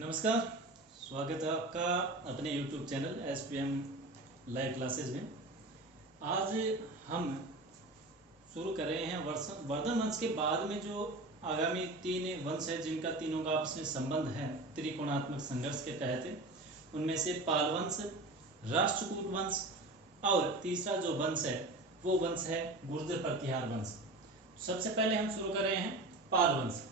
नमस्कार, स्वागत है आपका अपने YouTube channel SPM live classes में। आज हम शुरू कर रहे हैं वर्धन वंश के बाद में जो आगामी तीन वंश है जिनका तीनों का आपस में संबंध है त्रिकोणात्मक संघर्ष के तहत। उनमें से पाल वंश, राष्ट्रकूट वंश और तीसरा जो वंश है वो वंश है गुर्जर प्रतिहार वंश। सबसे पहले हम शुरू कर रहे हैं पाल वंश।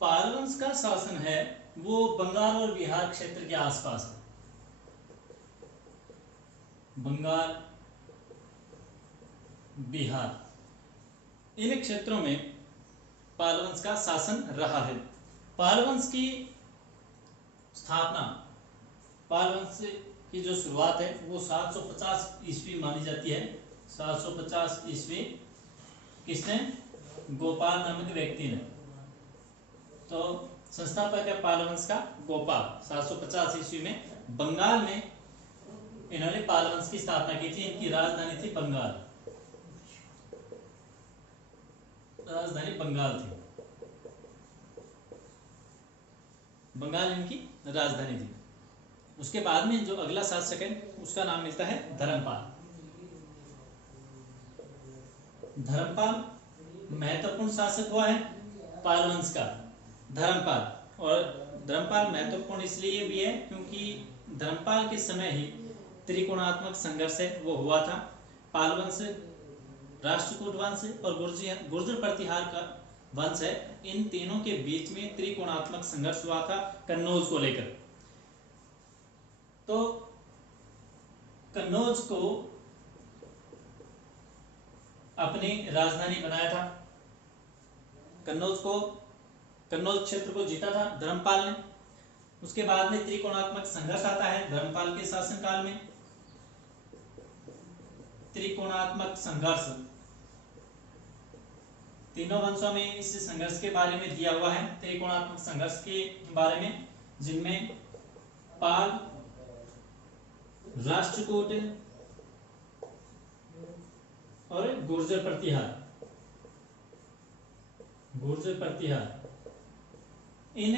पाल वंश का शासन है वो बंगाल और बिहार क्षेत्र के आसपास है। बंगाल, बिहार इन क्षेत्रों में पाल वंश का शासन रहा है। पाल वंश की स्थापना, पाल वंश की जो शुरुआत है वो 750 ईस्वी मानी जाती है। 750 ईस्वी किसने? गोपाल नामक व्यक्ति ने। तो संस्थापक है पाल वंश का गोपाल। 750 ईस्वी में बंगाल में इन्होंने पाल वंश की स्थापना की थी। इनकी राजधानी थी बंगाल, राजधानी बंगाल थी, बंगाल इनकी राजधानी थी। उसके बाद में जो अगला शासक है उसका नाम मिलता है धर्मपाल। धर्मपाल महत्वपूर्ण शासक हुआ है पाल वंश का, धर्मपाल। और धर्मपाल महत्वपूर्ण इसलिए भी है क्योंकि धर्मपाल के समय ही त्रिकोणात्मक संघर्ष है वो हुआ था। पाल वंश, राष्ट्रकूट वंश और गुर्जर प्रतिहार का वंश है, इन तीनों के बीच में त्रिकोणात्मक संघर्ष हुआ था कन्नौज को लेकर। तो कन्नौज को अपनी राजधानी बनाया था। कन्नौज क्षेत्र को जीता था धर्मपाल ने। उसके बाद में त्रिकोणात्मक संघर्ष आता है धर्मपाल के शासनकाल में। त्रिकोणात्मक संघर्ष तीनों वंशों में इस संघर्ष के बारे में दिया हुआ है। त्रिकोणात्मक संघर्ष के बारे में जिनमें पाल, राष्ट्रकूट और गुर्जर प्रतिहार, इन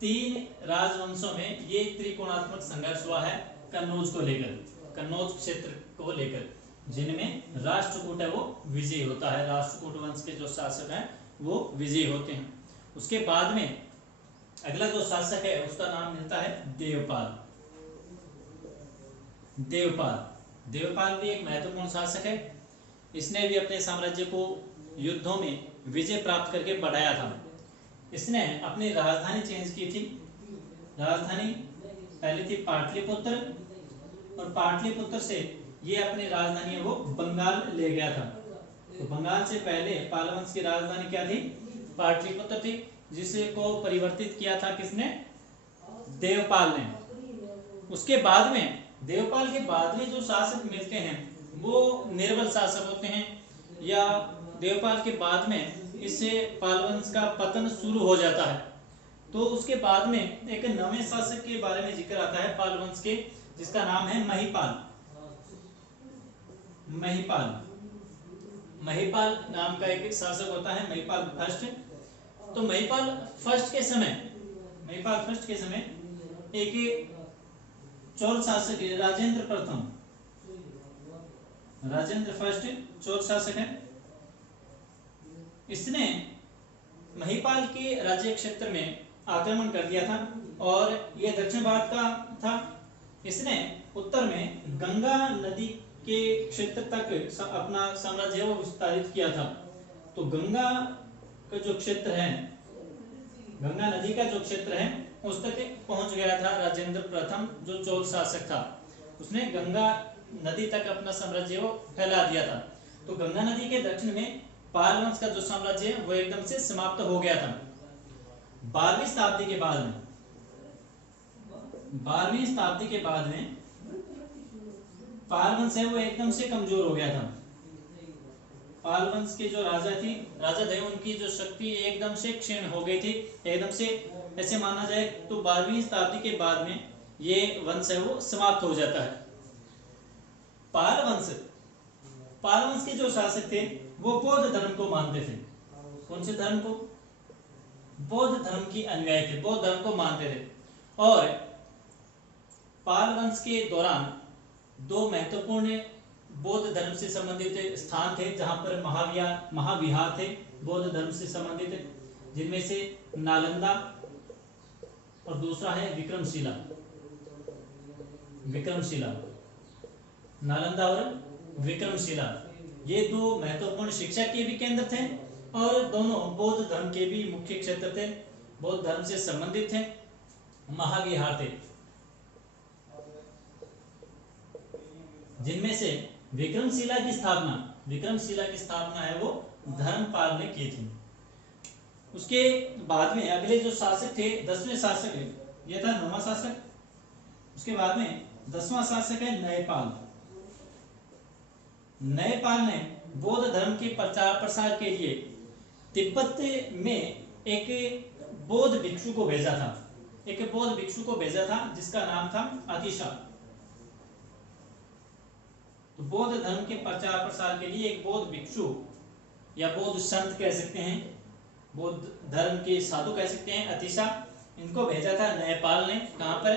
तीन राजवंशों में ये त्रिकोणात्मक संघर्ष हुआ है कन्नौज को लेकर, कन्नौज क्षेत्र को लेकर, जिनमें राष्ट्रकूट है वो विजयी होता है। राष्ट्रकूट वंश के जो शासक हैं वो विजयी होते हैं। उसके बाद में अगला जो शासक है उसका नाम मिलता है देवपाल। देवपाल भी एक महत्वपूर्ण शासक है। इसने भी अपने साम्राज्य को युद्धों में विजय प्राप्त करके बढ़ाया था। इसने अपनी राजधानी चेंज की थी। राजधानी पहले थी पाटलिपुत्र और पाटलिपुत्र से ये अपनी राजधानी है वो बंगाल ले गया था। तो बंगाल से पहले पाल वंश की राजधानी क्या थी? पाटलिपुत्र थी, जिसे को परिवर्तित किया था किसने? देवपाल ने। उसके बाद में देवपाल के बाद में जो शासक मिलते हैं वो निर्बल शासक होते हैं, या देवपाल के बाद में इससे पाल वंश का पतन शुरू हो जाता है। तो उसके बाद में एक नवे शासक के बारे में जिक्र आता है पाल वंश के, जिसका नाम है महिपाल। महिपाल नाम का एक शासक होता है, महिपाल फर्स्ट। तो महिपाल फर्स्ट के समय एक चोल शासक है, राजेंद्र फर्स्ट चोल शासक है। इसने महिपाल के राज्य क्षेत्र में आक्रमण कर दिया था और यह दक्षिण भारत का था। इसने उत्तर में गंगा नदी के क्षेत्र तक अपना साम्राज्य वो विस्तारित किया था। तो गंगा का जो क्षेत्र है, गंगा नदी का जो क्षेत्र है उस तक पहुंच गया था राजेंद्र प्रथम जो चोल शासक था। उसने गंगा नदी तक अपना साम्राज्य वो फैला दिया था। तो गंगा नदी के दक्षिण में पाल वंश का जो साम्राज्य है वो एकदम से समाप्त हो गया था। 12वीं शताब्दी के बाद में पाल वंश है वो एकदम से कमजोर हो गया था। पाल वंश के जो राजा थे उनकी जो शक्ति एकदम से क्षीण हो गई थी। एकदम से ऐसे माना जाए तो 12वीं शताब्दी के बाद में ये वंश है वो समाप्त हो जाता है। पाल वंश के जो शासक थे वो बौद्ध धर्म को मानते थे। कौन से धर्म को? बौद्ध धर्म की अनुयायी थे, बौद्ध धर्म को मानते थे। और पाल वंश के दौरान दो महत्वपूर्ण बौद्ध धर्म से संबंधित स्थान थे जहां पर महाविहार थे बौद्ध धर्म से संबंधित, जिनमें से नालंदा और दूसरा है विक्रमशिला। नालंदा और विक्रमशिला, ये दो महत्वपूर्ण शिक्षा के भी केंद्र थे और दोनों बौद्ध धर्म के भी मुख्य क्षेत्र थे, बौद्ध धर्म से संबंधित थे, महाविहार थे। जिनमें से विक्रमशिला की स्थापना है वो धर्मपाल ने की थी। उसके बाद में अगले जो शासक थे, 10वें शासक है, ये था 9वां शासक। उसके बाद में 10वां शासक है न्यायपाल। न्यायपाल ने बौद्ध धर्म के प्रचार प्रसार के लिए तिब्बत में एक बौद्ध भिक्षु को भेजा था, जिसका नाम था अतिशा। तो बौद्ध धर्म के प्रचार प्रसार के लिए एक बौद्ध भिक्षु या बौद्ध संत कह सकते हैं, बौद्ध धर्म के साधु कह सकते हैं, अतिशा, इनको भेजा था न्यायपाल ने। कहां पर?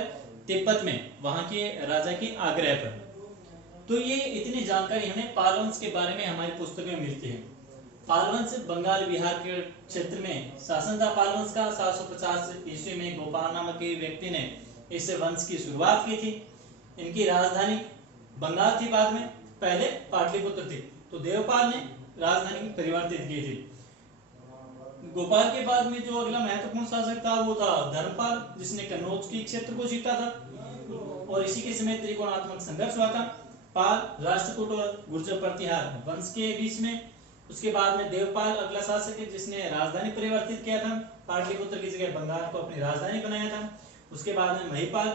तिब्बत में, वहां के राजा के आग्रह पर। तो ये इतनी जानकारी हमें पाल वंश के बारे में हमारी पुस्तक में मिलती है। पाल वंश बंगाल बिहार के क्षेत्र में शासन था पाल वंश का। 750 ईस्वी में गोपाल नामक के व्यक्ति ने इस वंश की शुरुआत की थी। इनकी राजधानी बंगाल थी, बाद में पहले पाटलिपुत्र थी। तो देवपाल ने राजधानी परिवर्तित की थी। गोपाल के बाद में जो अगला महत्वपूर्ण शासक था वो था धर्मपाल, जिसने कन्नौज के क्षेत्र को जीता था और इसी के समय त्रिकोणात्मक संघर्ष हुआ था पाल, राष्ट्रकूट और गुर्जर प्रतिहार वंश के बीच में। उसके बाद में देवपाल अगला शासक है जिसने राजधानी परिवर्तित किया था, पाटलिपुत्र की जगह बंगाल को अपनी राजधानी बनाया था। उसके बाद में महिपाल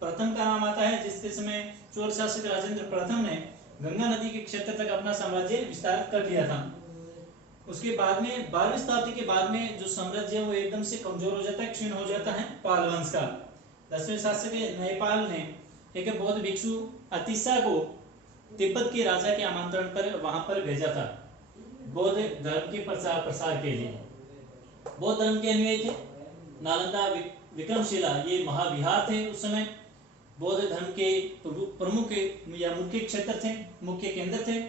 प्रथम का नाम आता है, जिसके समय चोल शासक राजेंद्र प्रथम ने गंगा नदी के क्षेत्र तक अपना साम्राज्य विस्तारित कर लिया था। उसके बाद में 12वीं शताब्दी के बाद में जो साम्राज्य है वो एकदम से कमजोर हो जाता है, क्षीण हो जाता है पाल वंश का। 10वें शासक न्यायपाल ने एक बौद्ध भिक्षु अतिशा को तिब्बत के राजा के आमंत्रण पर वहां पर भेजा था बौद्ध धर्म के प्रचार प्रसार के लिए। बौद्ध धर्म के अनुयायी थे। नालंदा, विक्रमशिला ये महाविहार थे उस समय, बौद्ध धर्म के प्रमुख या मुख्य क्षेत्र थे, मुख्य केंद्र थे,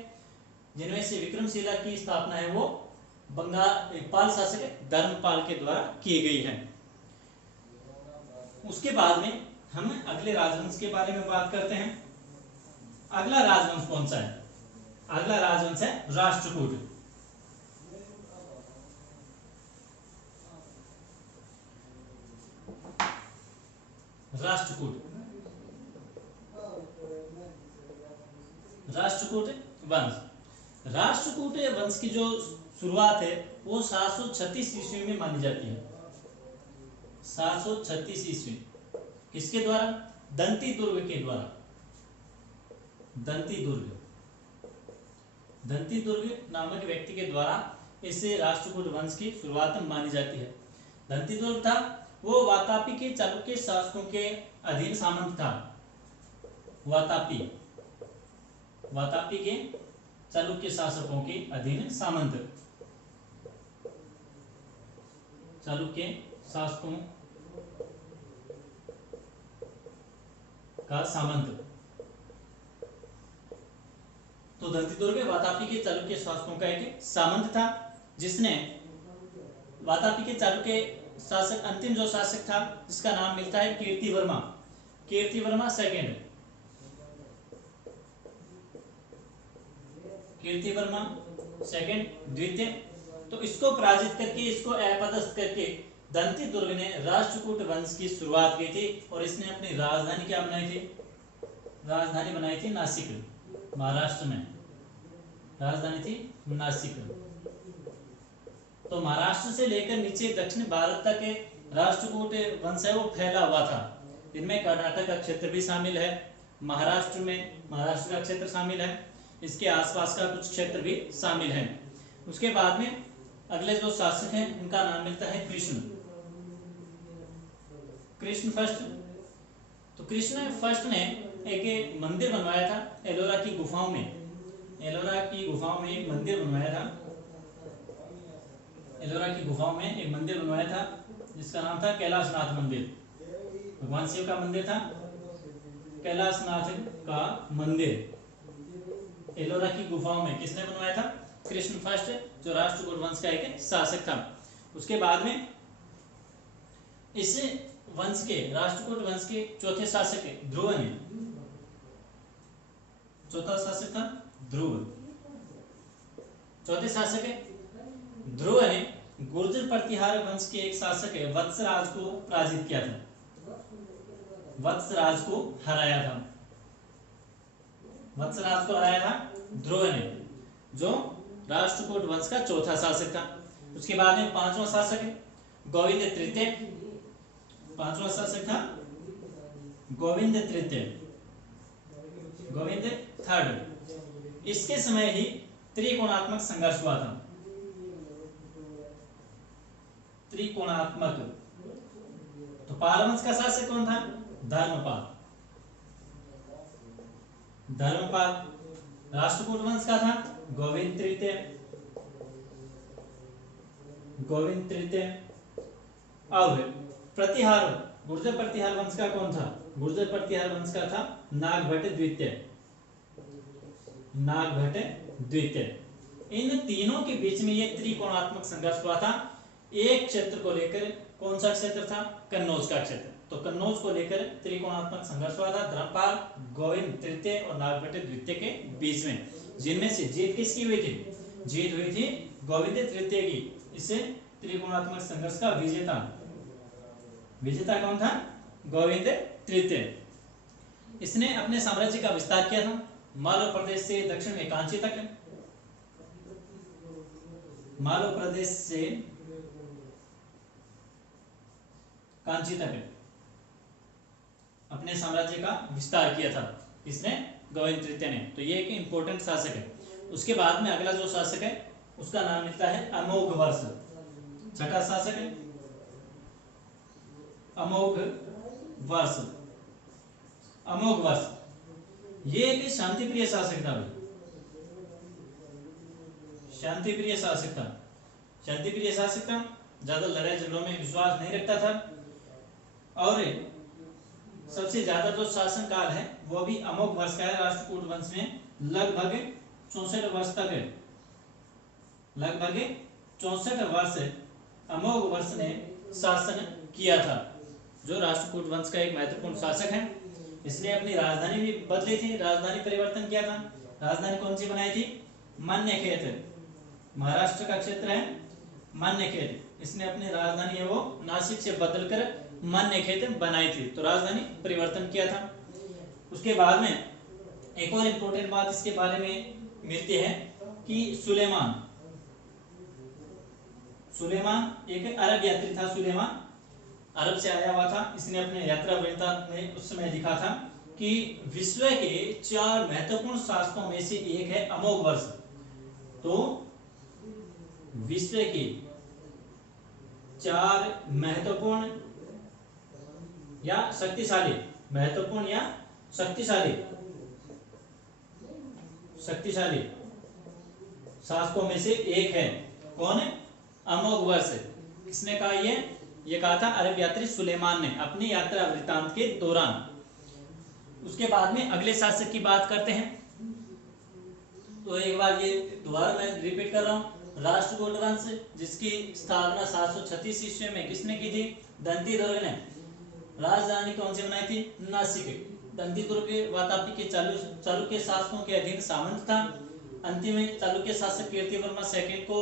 जिनमें से विक्रमशिला की स्थापना है वो बंगाल पाल शासक धर्मपाल के द्वारा की गई है। उसके बाद में हम अगले राजवंश के बारे में बात करते हैं। अगला राजवंश कौन सा है? अगला राजवंश है राष्ट्रकूट। राष्ट्रकूट वंश। राष्ट्रकूट वंश की जो शुरुआत है वो 736 ईस्वी में मानी जाती है। 736 ईस्वी। किसके द्वारा? दंती दुर्ग के द्वारा। दंती दुर्ग नामक व्यक्ति के द्वारा इस राष्ट्रकूट वंश की शुरुआत मानी जाती है। दंती दुर्ग था वो वातापी के चालुक्य शासकों के अधीन सामंत था। वातापी के चालुक्य शासकों के अधीन सामंत, चालुक्य शासकों का सामंत। तो दंती दुर्ग वातापी के चालुक्य शासकों का एक सामंत था, जिसने वातापी के चालुक्य शासक अंतिम जो शासक था जिसका नाम मिलता है कीर्तिवर्मा सेकंड। कीर्तिवर्मा सेकंड द्वितीय। तो इसको पराजित करके, इसको अपदस्थ करके दंती दुर्ग ने राष्ट्रकूट वंश की शुरुआत की थी और इसने अपनी राजधानी क्या बनाई थी? राजधानी बनाई थी नासिक, महाराष्ट्र में राजधानी थी नासिक। तो महाराष्ट्र से लेकर नीचे दक्षिण भारत तक राष्ट्रकूट वंश है वो फैला हुआ था। इनमें कर्नाटक का क्षेत्र भी शामिल है, महाराष्ट्र का क्षेत्र शामिल है, इसके आसपास का कुछ क्षेत्र भी शामिल है। उसके बाद में अगले जो शासक हैं उनका नाम मिलता है कृष्ण फर्स्ट। तो कृष्ण फर्स्ट ने एक मंदिर बनवाया था एलोरा की गुफाओं में एक मंदिर बनवाया था एलोरा की गुफाओं में एक मंदिर बनवाया था जिसका नाम था कैलाशनाथ मंदिर। भगवान शिव का मंदिर था, कैलाशनाथ का मंदिर एलोरा की गुफाओं में किसने बनवाया था? कृष्ण फर्स्ट, जो राष्ट्रकूट वंश का एक शासक था। उसके बाद में इस वंश के, राष्ट्रकूट वंश के चौथे शासक ध्रुव ने, चौथा शासक था ध्रुव, चौथे शासक ध्रुव ने गुर्जर प्रतिहार वंश के एक शासक वत्सराज को पराजित किया था, वत्सराज को हराया था, वत्सराज को हराया था ध्रुव ने, जो राष्ट्रकूट वंश का चौथा शासक था। उसके बाद में पांचवा शासक गोविंद तृतीय, पांचवा शासक था गोविंद तृतीय, गोविंद थर्ड। इसके समय ही त्रिकोणात्मक संघर्ष हुआ था, त्रिकोणात्मक। तो पाल वंश का शासक कौन था? धर्मपाल, धर्मपाल। राष्ट्रकूट वंश का था गोविंद तृतीय, गोविंद तृतीय। और प्रतिहार, गुर्जर प्रतिहार वंश का कौन था? गुर्जर प्रतिहार वंश का था नागभट्ट द्वितीय, नागभट्ट द्वितीय। इन तीनों के बीच में यह त्रिकोणात्मक संघर्ष हुआ था एक क्षेत्र को लेकर। कौन सा क्षेत्र था? कन्नौज का क्षेत्र। तो कन्नौज को लेकर त्रिकोणात्मक संघर्ष हुआ था धर्मपाल, गोविंद तृतीय और नागभट्ट द्वितीय के बीच में, जिनमें से जीत किसकी हुई थी? जीत हुई थी गोविंद तृतीय की। इससे त्रिकोणात्मक संघर्ष का विजेता, विजेता कौन था? गोविंद तृतीय। इसने अपने साम्राज्य का विस्तार किया था मालव प्रदेश से दक्षिण में कांची तक, मालव प्रदेश से कांची तक अपने साम्राज्य का विस्तार किया था। किसने? गोविंद तृतीय ने। तो ये एक इंपॉर्टेंट शासक है। उसके बाद में अगला जो शासक है उसका नाम मिलता है अमोघ वर्ष। छठा शासक है अमोघ वर्ष, अमोघ वर्ष। ये एक शांतिप्रिय शासक था, शांतिप्रिय शासक था, शांतिप्रिय शासक था, ज्यादा लड़ाई झगड़ों में विश्वास नहीं रखता था। और सबसे ज्यादा जो शासन काल है वो भी अमोघ वर्ष का है। राष्ट्रकूट वंश में लगभग 64 वर्ष तक, लगभग 64 वर्ष अमोघ वर्ष ने शासन किया था, जो राष्ट्रकूट वंश का एक महत्वपूर्ण शासक है। इसने अपनी राजधानी भी बदली थी, राजधानी परिवर्तन किया था। राजधानी कौन सी बनाई थी? मन्यखेत, महाराष्ट्र का क्षेत्र है मन्यखेत। इसने अपनी राजधानी है वो नासिक से बदलकर मन्यखेत बनाई थी, तो राजधानी परिवर्तन किया था। उसके बाद में एक और इम्पोर्टेंट बात इसके बारे में मिलती है कि सुलेमान, सुलेमान एक अरब यात्री था। सुलेमान अरब से आया हुआ था। इसने अपने यात्रा वृत्तांत में उस समय लिखा था कि विश्व के 4 महत्वपूर्ण शासकों में से एक है अमोघ वर्ष। तो विश्व के 4 महत्वपूर्ण या शक्तिशाली, महत्वपूर्ण या शक्तिशाली, शक्तिशाली शासकों में से एक है। कौन है? अमोघ वर्ष। किसने कहा? ये कहा था अरब यात्री सुलेमान ने अपनी यात्रा वृत्तांत के दौरान। उसके बाद में अगले शासक की बात करते हैं। तो एक बार ये दोबारा मैं रिपीट कर रहा हूँ। राष्ट्रकूट वंश जिसकी स्थापना 736 ईस्वी में किसने की थी? दंतीदुर्ग ने। राजधानी कौन सी बनाई थी? नासिक। दंतीदुर्ग वातापी के चालुक्य शासकों के अधीन सामंत था। अंतिम में चालुक्य शासक कीर्तिवर्मा सेकंड को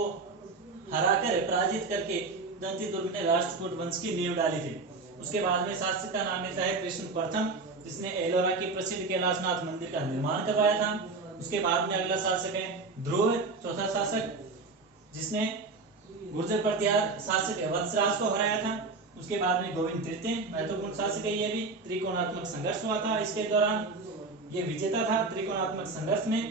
हराकर, पराजित करके दंतीदुर्ग ने राष्ट्रकूट वंश की नींव डाली थी। उसके बाद में शासक का नाम मिलता है कृष्ण प्रथम, जिसने एलोरा के प्रसिद्ध कैलाशनाथ मंदिर का निर्माण करवाया था। उसके बाद में अगला शासक है ध्रुव, चौथा शासक, जिसने गुर्जर प्रतिहार शासक वत्सराज को हराया था। उसके बाद में गोविंद तृतीय, महत्वपूर्ण शासक है। ये भी त्रिकोणात्मक संघर्ष हुआ था इसके दौरान, ये विजेता था त्रिकोणात्मक संघर्ष में।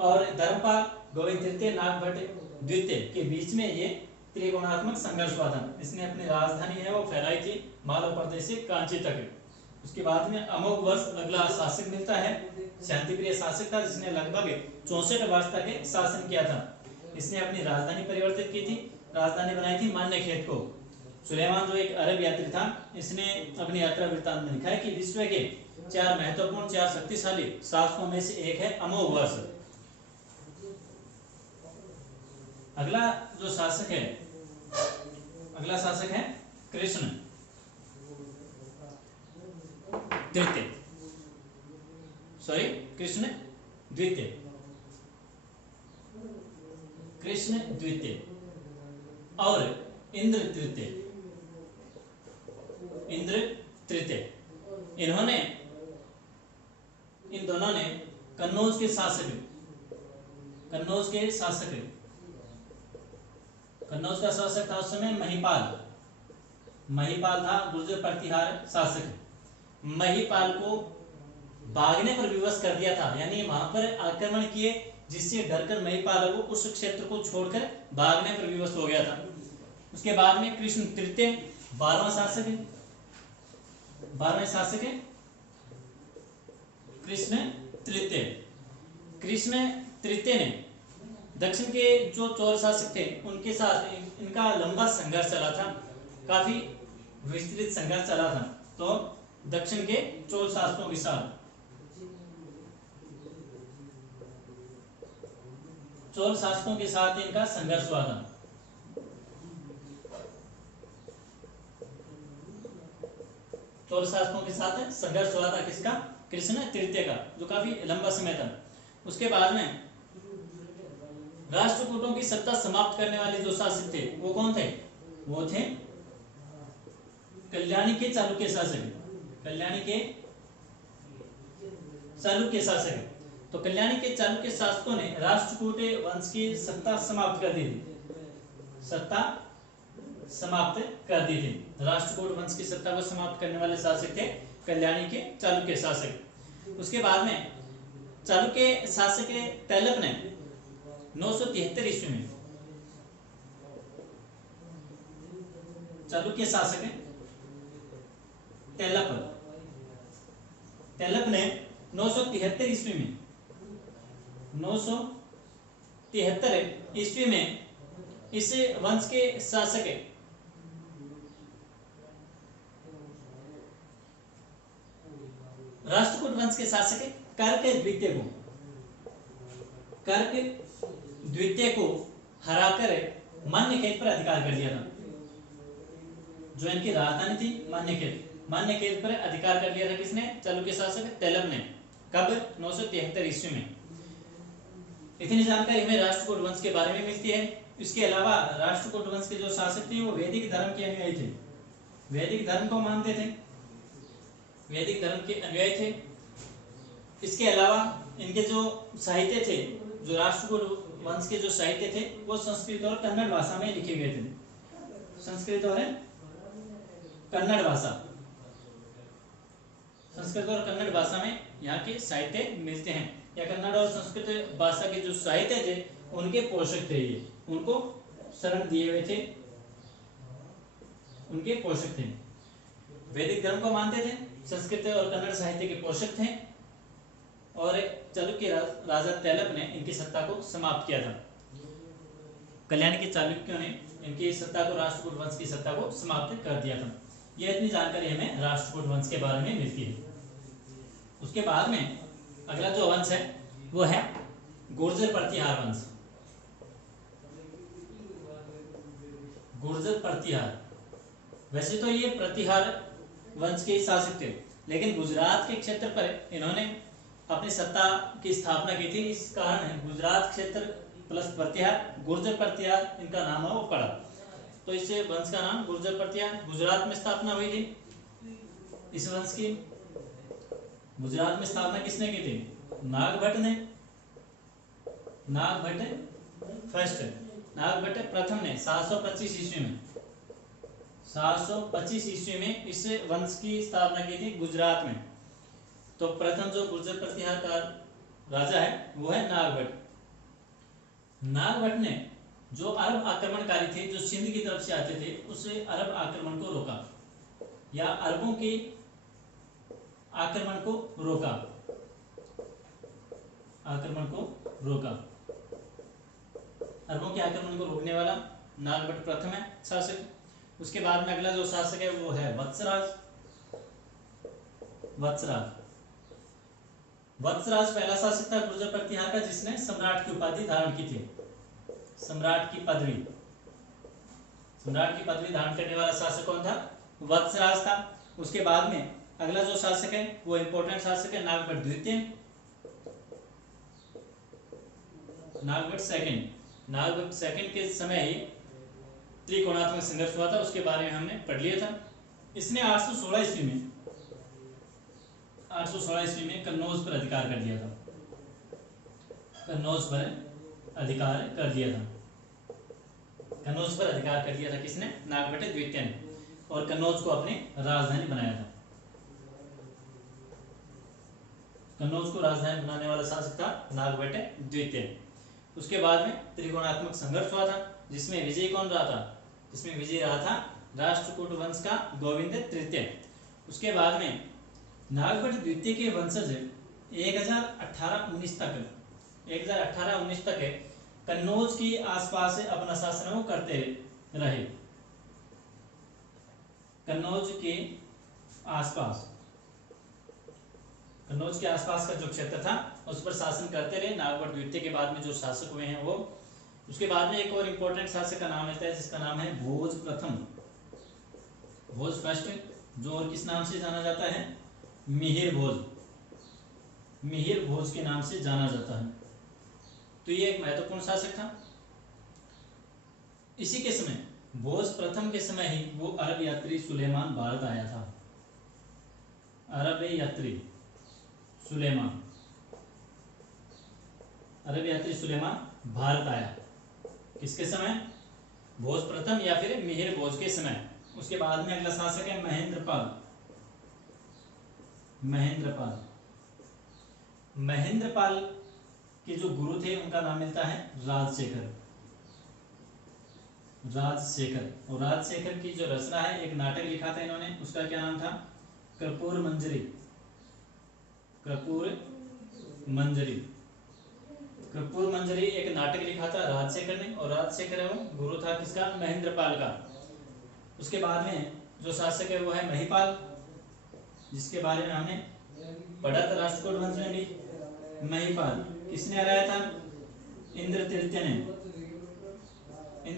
और धर्मपाल, गोविंद तृतीय, नागभट्ट द्वितीय के बीच में ये त्रिकोणात्मक संघर्ष हुआ था। इसने अपनी राजधानी है वो फैलाई थी मालव प्रदेश से कांची तक। उसके बाद में अमोघ वर्ष अगला शासक मिलता है, शांतिप्रिय शासक था जिसने लगभग 64 वर्ष तक शासन किया था। इसने अपनी राजधानी परिवर्तित की थी राजधानी बनाई थी मान्यखेत को। सुलेमान जो एक अरब यात्री था, इसने अपनी यात्रा वृत्तांत में लिखा है कि विश्व के 4 महत्वपूर्ण 4 शक्तिशाली शासकों में से एक है अमोघवर्ष। अगला शासक है कृष्ण द्वितीय, कृष्ण द्वितीय और इंद्र तृतीय। इन दोनों ने कन्नौज के शासक कन्नौज का शासक था उस समय महिपाल था, गुर्जर प्रतिहार शासक। महिपाल को भागने पर विवश कर दिया था, यानी वहां पर आक्रमण किए, जिससे डरकर महिपाल को उस क्षेत्र को छोड़कर भागने पर विवश हो गया था। उसके बाद में कृष्ण तृतीय 12वां शासक है कृष्ण तृतीय ने दक्षिण के जो चोल शासक थे उनके साथ इनका लंबा संघर्ष चला था, काफी विस्तृत संघर्ष चला था। तो दक्षिण के चोल शासकों के साथ इनका संघर्ष हुआ था। चोल शासकों के साथ संघर्ष हुआ था किसका? कृष्ण तृतीय का, जो काफी लंबा समय था। उसके बाद में राष्ट्रकूटों की सत्ता समाप्त करने वाले जो शासक थे वो कौन थे? वो थे कल्याणी के चालुक्य शासक। तो कल्याणी के चालुक्य शासकों ने राष्ट्रकूट वंश की सत्ता समाप्त कर दी थी। राष्ट्रकूट वंश की सत्ता को समाप्त करने वाले शासक थे कल्याणी के चालुक्य शासक। उसके बाद में चालुक्य शासक तैलप ने 973 ईस्वी में चालुक्य शासक तैलप ने 973 ईस्वी में इस वंश के शासक राष्ट्रकूट वंश के शासक कर्क द्वितीय को हराकर मान्यखेत पर अधिकार कर लिया था। जो इनकी राजधानी थी मान्यखेत पर अधिकार कर लिया था किसने? चालुक्य शासक तैलप ने। कब? 973 ईस्वी में। इतनी जानकारी हमें राष्ट्रकूट वंश के बारे में मिलती है। इसके अलावा राष्ट्रकूट वंश के जो शासक थे वो वैदिक धर्म के अनुयायी थे, वैदिक धर्म को मानते थे, वैदिक धर्म के अनुयायी थे। इसके अलावा इनके जो साहित्य थे, जो राष्ट्रकूट वंश के जो साहित्य थे वो संस्कृत और कन्नड़ भाषा में लिखे गए थे। संस्कृत और कन्नड़ भाषा में यहाँ के साहित्य मिलते हैं, या कन्नड़ और संस्कृत भाषा के जो साहित्य थे उनके पोषक थे, ये उनको शरण दिए हुए थे, उनके पोषक थे। वैदिक धर्म को मानते थे, संस्कृत और कन्नड़ साहित्य के पोषक थे, और चालुक्य राजा तैलप ने इनकी सत्ता को समाप्त किया था। कल्याणी के चालुक्यों ने इनकी सत्ता को, राष्ट्रकूट वंश की सत्ता को समाप्त कर दिया था। यह इतनी जानकारी हमें राष्ट्रकूट वंश के बारे में मिलती है। उसके बाद में अगला जो वंश है वो है गुर्जर प्रतिहार वंश। गुर्जर प्रतिहार, वैसे तो ये प्रतिहार वंश के शासक थे, लेकिन गुजरात के क्षेत्र पर इन्होंने अपनी सत्ता की स्थापना की थी। इस कारण गुजरात क्षेत्र प्लस प्रतिहार, गुर्जर प्रतिहार इनका नाम है वो पड़ा। तो इस वंश का नाम गुर्जर प्रतिहार, गुजरात में स्थापना हुई थी। इस वंश की गुजरात में स्थापना किसने की थी? नागभट्ट ने। नागभट्ट प्रथम ने 725 ईस्वी में इस वंश की स्थापना की थी गुजरात में। तो प्रथम जो गुर्जर प्रतिहार का राजा है वो है नागभट्ट। नागभट्ट ने जो अरब आक्रमणकारी थे, जो सिंध की तरफ से आते थे, उस अरब आक्रमण को रोका, या अरबों के आक्रमण को रोका। अरबों के आक्रमण को रोकने वाला नागभट्ट प्रथम है शासक। उसके बाद में अगला जो शासक है वो है वत्सराज। वत्सराज पहला शासक था गुर्जर प्रतिहार का जिसने सम्राट की उपाधि धारण की थी, सम्राट की पदवी धारण करने वाला शासक कौन था? वत्सराज था। उसके बाद में अगला जो शासक है वो इंपॉर्टेंट शासक है नागभट्ट द्वितीय, नागभट्ट सेकंड के समय ही त्रिकोणात्मक संघर्ष हुआ था, उसके बारे में हमने पढ़ लिया था। इसने 816 ईस्वी में कन्नौज पर अधिकार कर दिया था, कन्नौज पर अधिकार कर दिया था किसने? नागभट्ट द्वितीय ने, और कन्नौज को अपनी राजधानी बनाया था। कन्नौज को राजधानी बनाने वाला शासक था नागभट्ट द्वितीय। उसके बाद में त्रिकोणात्मक संघर्ष हुआ था जिसमें विजयी कौन रहा था? जिसमें विजयी रहा था राष्ट्रकूट वंश का गोविंद तृतीय। उसके बाद में नागभट्ट द्वितीय के वंशज 1018-19 तक कन्नौज के आसपास अपना शासन करते रहे। कन्नौज के आसपास का जो क्षेत्र था उस पर शासन करते रहे नागभट्ट द्वितीय के बाद में जो शासक हुए हैं वो। उसके बाद में एक और इंपॉर्टेंट शासक का नाम आता है जिसका नाम है भोज प्रथम, भोज फर्स्ट, जो और किस नाम से जाना जाता है? मिहिर भोज के नाम से जाना जाता है। तो ये एक महत्वपूर्ण शासक था। इसी के समय भोज प्रथम के समय ही वो अरब यात्री सुलेमान भारत आया था। अरब यात्री सुलेमान भारत आया किसके समय? भोज प्रथम या फिर मिहिर भोज के समय। उसके बाद में अगला शासक है महेंद्रपाल के जो गुरु थे उनका नाम मिलता है राजशेखर। और राजशेखर की जो रचना है, एक नाटक लिखा था इन्होंने, उसका क्या नाम था? कर्पूर मंजरी एक नाटक लिखा था राजशेखर ने, और राजशेखर गुरु था किसका? महेंद्रपाल का। उसके बाद में जो शासक है वो है महिपाल, जिसके बारे में हमने पढ़ा था राष्ट्रकूट वंश में भी। महिपाल किसने हराया था? इंद्र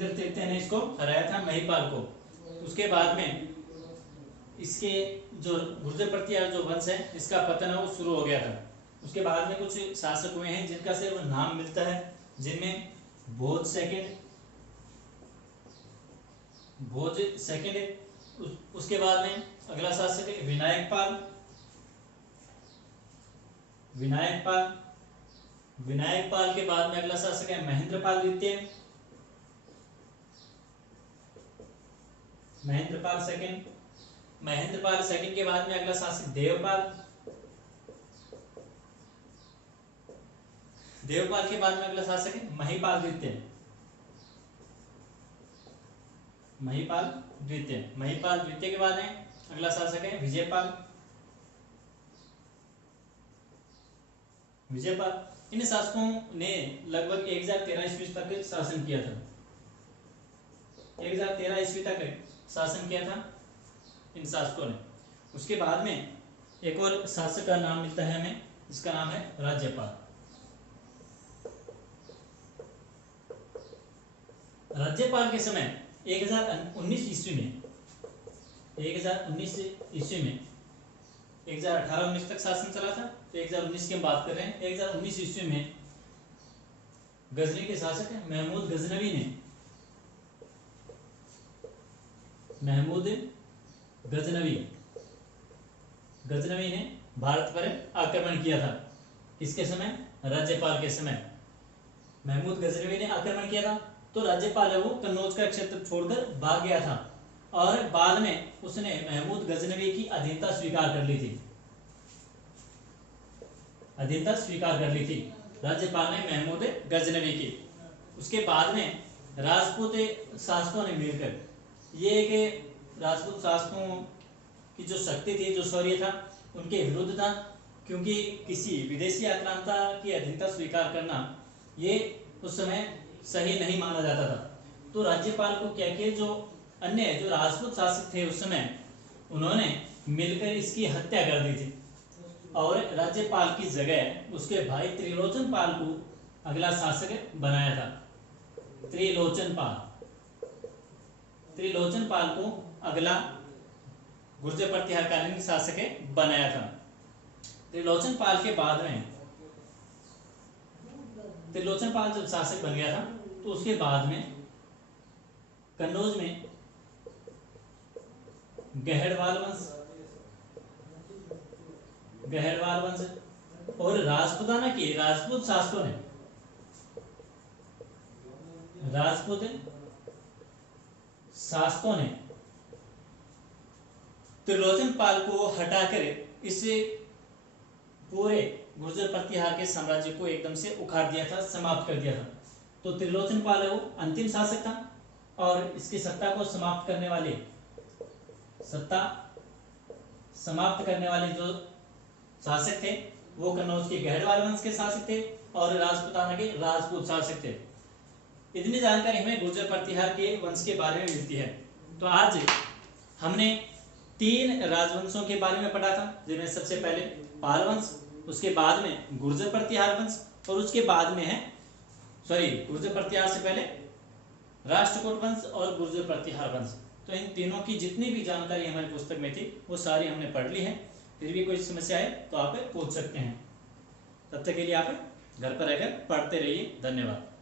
तृतीय ने इसको हराया था, महिपाल को। उसके बाद में इसके जो गुर्जर प्रतिहार जो वंश है इसका पतन है वो शुरू हो गया था। उसके बाद में कुछ शासक हुए हैं जिनका सिर्फ नाम मिलता है, जिनमें भोज सेकंड। उसके बाद में अगला शासक है विनायकपाल के बाद में अगला शासक है महेंद्रपाल द्वितीय, महेंद्रपाल सेकंड के बाद में अगला शासक देवपाल के बाद में अगला शासक है महिपाल द्वितीय। महिपाल द्वितीय के बाद में अगला शासक है विजयपाल। इन शासकों ने लगभग 1013 ईस्वी तक शासन किया था। 1013 ईस्वी तक शासन किया था इन शासकों ने। उसके बाद में एक और शासक का नाम मिलता है हमें, जिसका नाम है राज्यपाल। राज्यपाल के समय 1019 ईस्वी में 1018-19 तक शासन चला था। तो 1019 की हम बात कर रहे हैं। 1019 ईस्वी में गजनी के शासक महमूद गजनवी ने भारत पर आक्रमण किया था। किसके समय? राज्यपाल के समय महमूद गजनवी ने आक्रमण किया था। तो राज्यपाल है वो कन्नौज का क्षेत्र छोड़कर भाग गया था, और बाद में उसने महमूद गजनवी की अधीनता स्वीकार कर ली थी राज्यपाल ने महमूद गजनवी की। उसके बाद में राजपूत शासकों ने मिलकर, ये एक राजपूत शासकों की जो शक्ति थी, जो शौर्य था, उनके विरुद्ध था, क्योंकि किसी विदेशी आक्रांता की अधीनता स्वीकार करना ये उस समय सही नहीं माना जाता था। तो राज्यपाल को क्या किया, जो अन्य जो राजपूत शासक थे उस समय, उन्होंने मिलकर इसकी हत्या कर दी थी और राज्यपाल की जगह उसके भाई त्रिलोचन पाल को अगला शासक बनाया था। त्रिलोचन पाल को अगला गुर्जर प्रतिहारकालीन शासक बनाया था। त्रिलोचन पाल के बाद में, त्रिलोचन पाल जब शासक बन गया था तो उसके बाद में कन्नौज में गहड़वाल वंश और राजपूताना के राजपूत शासकों ने त्रिलोचन पाल को हटाकर इसे पूरे गुर्जर प्रतिहार के साम्राज्य को एकदम से उखाड़ दिया था, समाप्त कर दिया था। तो त्रिलोचन पाल वो अंतिम शासक था और इसकी सत्ता समाप्त करने वाले जो शासक थे वो कन्नौज के गहड़वाल वंश के शासक थे और राजपूताना के राजपूत शासक थे। इतनी जानकारी हमें गुर्जर प्रतिहार के वंश के बारे में मिलती है। तो आज हमने 3 राजवंशों के बारे में पढ़ा था, जिनमें सबसे पहले पाल वंश, उसके बाद में गुर्जर प्रतिहार वंश और उसके बाद में है गुर्जर प्रतिहार से पहले राष्ट्रकूट वंश और गुर्जर प्रतिहार वंश। तो इन तीनों की जितनी भी जानकारी हमारी पुस्तक में थी वो सारी हमने पढ़ ली है। फिर भी कोई समस्या है तो आप पूछ सकते हैं। तब तक के लिए आप घर पर रहकर पढ़ते रहिए। धन्यवाद।